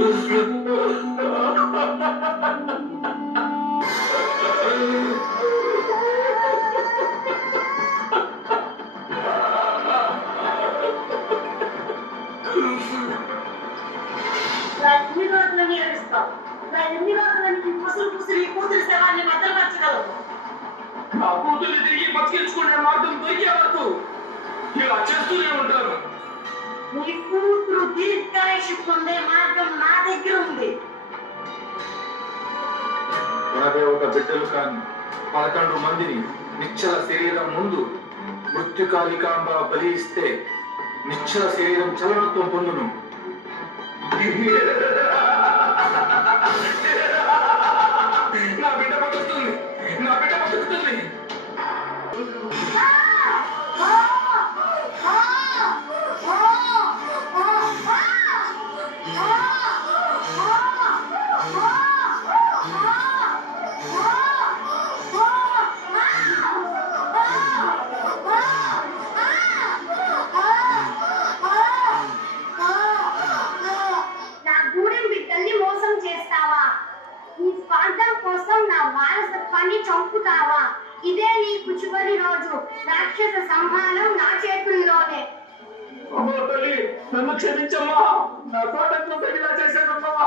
ఎన్ని రోజులని ఏడుస్తావు? ఎన్ని రోజులని పుసులు పుసులు ఈ కూతురు శవాన్ని భద్రపరచగలవు? నా కూతుర్ని తిరిగి బతికించుకునే మార్గం దొరికే వరకు ఇలా చేస్తూనే ఉంటారు. నీ కూతురు దీర్ఘాయుషు పొందే మార్గం నా దగ్గర ఉంది. 81 బిడ్డలు కాని 11 మందిని నిశ్చల శరీరం ముందు మృత్యుకాలికాంబ బలి ఇస్తే నిశ్చల శరీరం చలనత్వం పొందును. నా బిడ్డ బతుకుతుంది, నా బిడ్డ బతుకుతుంది. వారసత్వాన్ని చంపుతావా? ఇదే నీకు చివరి రోజు. రాక్షస సంహారం నా చేతుల్లోనే. అమ్మా తల్లి, నన్ను క్షమించమ్మా. నా కోటకు ఇలా చేశానమ్మా.